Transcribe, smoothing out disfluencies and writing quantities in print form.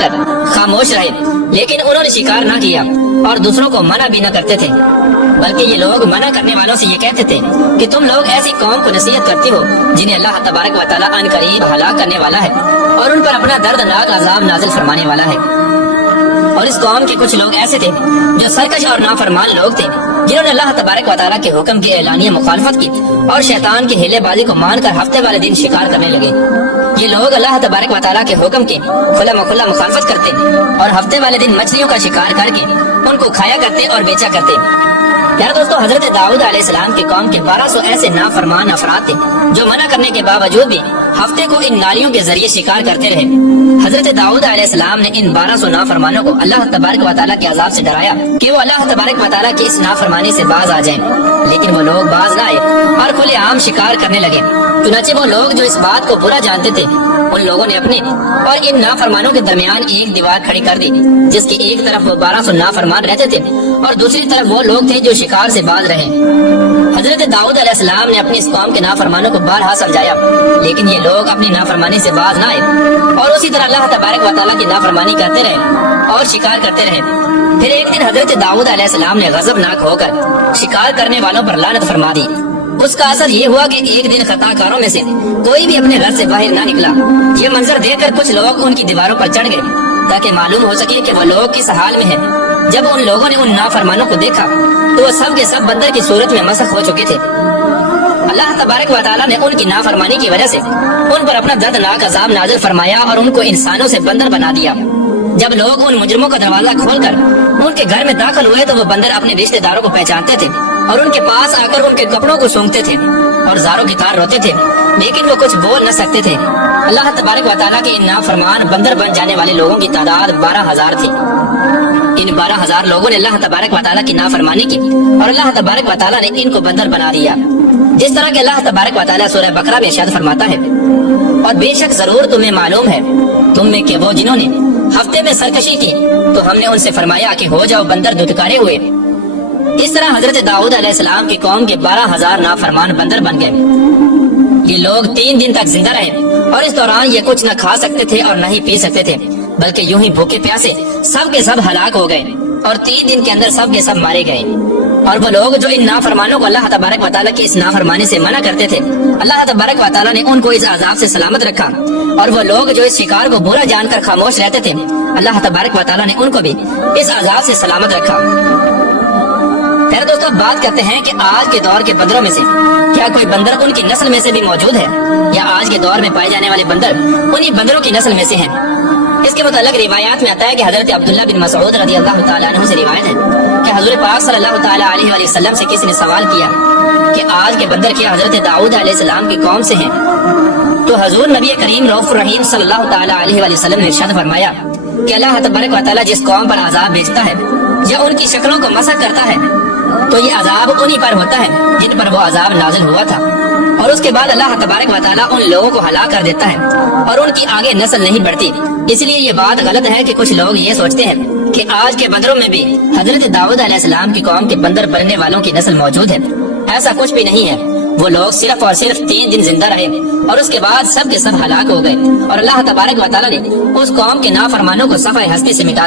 کر خاموش رہے، لیکن انہوں نے شکار نہ کیا اور دوسروں کو منع بھی نہ کرتے تھے، بلکہ یہ لوگ منع کرنے والوں سے یہ کہتے تھے کہ تم لوگ ایسی قوم کو نصیحت کرتی ہو جنہیں اللہ تبارک و تعالیٰ ان قریب ہلاک کرنے والا ہے اور ان پر اپنا دردناک عذاب نازل فرمانے والا ہے۔ اور اس قوم کے کچھ لوگ ایسے تھے جو سرکش اور نافرمان لوگ تھے، جنہوں نے اللہ تبارک و تعالیٰ کے حکم کی اعلانیہ مخالفت کی اور شیطان کی ہیلے بازی کو مان کر ہفتے والے دن شکار کرنے لگے۔ یہ لوگ اللہ تبارک و تعالیٰ کے حکم کی کھلا مکھلا مخالفت کرتے اور ہفتے والے دن مچھلیوں کا شکار کر کے ان کو کھایا کرتے اور بیچا کرتے۔ یار دوستو، حضرت داؤد علیہ السلام کے قوم کے 1200 ایسے نافرمان افراد تھے جو منع کرنے کے باوجود بھی ہفتے کو ان نالیوں کے ذریعے شکار کرتے رہے۔ حضرت داؤد علیہ السلام نے ان 1200 نافرمانوں کو اللہ تبارک و تعالیٰ کے عذاب سے ڈرایا کہ وہ اللہ تبارک و تعالیٰ کی اس نافرمانی سے باز آ جائیں، لیکن وہ لوگ باز نہ آئے اور کھلے عام شکار کرنے لگے۔ چنانچہ وہ لوگ جو اس بات کو برا جانتے تھے، ان لوگوں نے اپنے اور ان نافرمانوں کے درمیان ایک دیوار کھڑی کر دی، جس کی ایک طرف وہ 1200 نافرمان رہتے تھے اور دوسری طرف وہ لوگ تھے جو شکار سے باز رہے۔ حضرت داؤد علیہ السلام نے اپنی اس قوم کے نافرمانوں کو بارہا سمجھایا، لیکن یہ لوگ اپنی نافرمانی سے باز نہ آئے اور اسی طرح اللہ تبارک و تعالیٰ کی نافرمانی کرتے رہے اور شکار کرتے رہے۔ پھر ایک دن حضرت داؤد علیہ السلام نے غضبناک ہو کر شکار کرنے والوں پر لعنت فرما دی۔ اس کا اثر یہ ہوا کہ ایک دن خطا کاروں میں سے کوئی بھی اپنے گھر سے باہر نہ نکلا۔ یہ منظر دیکھ کر کچھ لوگ ان کی دیواروں پر چڑھ گئے تاکہ معلوم ہو سکے کہ وہ لوگ کس حال میں ہیں۔ جب ان لوگوں نے ان نافرمانوں کو دیکھا تو وہ سب کے سب بندر کی صورت میں مسخ ہو چکے تھے۔ اللہ تبارک و تعالیٰ نے ان کی نافرمانی کی وجہ سے ان پر اپنا دردناک عذاب نازل فرمایا اور ان کو انسانوں سے بندر بنا دیا۔ جب لوگ ان مجرموں کا دروازہ کھول کر ان کے گھر میں داخل ہوئے تو وہ بندر اپنے رشتہ داروں کو پہچانتے تھے اور ان کے پاس آ کر ان کے کپڑوں کو سونگتے تھے اور زاروں کی طرح روتے تھے، لیکن وہ کچھ بول نہ سکتے تھے۔ اللہ تبارک و تعالیٰ کے ان نافرمان بندر بن جانے والے لوگوں کی تعداد 12,000 تھی۔ ان 12,000 لوگوں نے اللہ تبارک و تعالیٰ کی نافرمانی کی اور اللہ تبارک و تعالیٰ نے ان کو بندر بنا دیا، جس طرح کہ اللہ تبارک و تعالیٰ سورہ بقرہ میں ارشاد فرماتا ہے، اور بے شک ضرور تمہیں معلوم ہے تم میں کہ وہ جنہوں نے ہفتے میں سرکشی کی تو ہم نے ان سے فرمایا کہ ہو جاؤ بندر دھتکارے ہوئے۔ اس طرح حضرت داؤد علیہ السلام کی قوم کے 12,000 نافرمان بندر بن گئے۔ یہ لوگ 3 دن تک زندہ رہے اور اس دوران یہ کچھ نہ کھا سکتے تھے اور نہ ہی پی سکتے تھے، بلکہ یوں ہی بھوکے پیاسے سب کے سب ہلاک ہو گئے اور 3 دن کے اندر سب کے سب مارے گئے۔ اور وہ لوگ جو ان نافرمانوں کو اللہ تبارک و تعالیٰ کی اس نافرمانی سے منع کرتے تھے، اللہ تبارک و تعالیٰ نے ان کو اس عذاب سے سلامت رکھا، اور وہ لوگ جو اس شکار کو برا جان کر خاموش رہتے تھے، اللہ تبارک و تعالیٰ نے ان کو بھی اس عذاب سے سلامت رکھا۔ پھر دوستو بات کرتے ہیں کہ آج کے دور کے بندروں میں سے کیا کوئی بندر ان کی نسل میں سے بھی موجود ہے، یا آج کے دور میں پائے جانے والے بندر انہی بندروں کی نسل میں سے ہیں؟ اس کے متعلق روایات میں آتا ہے کہ حضرت عبداللہ بن مسعود رضی اللہ تعالیٰ عنہ سے روایت ہے کہ حضور پاک صلی اللہ تعالیٰ علیہ وآلہ وسلم سے کسی نے سوال کیا کہ آج کے بندر کیا حضرت داؤد علیہ السلام کی قوم سے ہیں؟ تو حضور نبی کریم رؤوف الرحیم صلی اللہ تعالیٰ علیہ وآلہ وسلم نے ارشاد فرمایا کہ اللہ تبارک و تعالیٰ جس قوم پر عذاب بھیجتا ہے یا ان کی شکلوں کو مسخ کرتا ہے تو یہ عذاب انہی پر ہوتا ہے جن پر وہ عذاب نازل ہوا تھا، اور اس کے بعد اللہ تبارک و تعالیٰ ان لوگوں کو ہلاک کر دیتا ہے اور ان کی آگے نسل نہیں بڑھتی۔ اس لیے یہ بات غلط ہے کہ کچھ لوگ یہ سوچتے ہیں کہ آج کے بندروں میں بھی حضرت داؤد علیہ السلام کی قوم کے بندر بننے والوں کی نسل موجود ہے۔ ایسا کچھ بھی نہیں ہے، وہ لوگ صرف اور صرف 3 دن زندہ رہے اور اس کے بعد سب کے سب ہلاک ہو گئے، اور اللہ تبارک و تعالیٰ نے اس قوم کے نافرمانوں کو صفحہ ہستی سے مٹا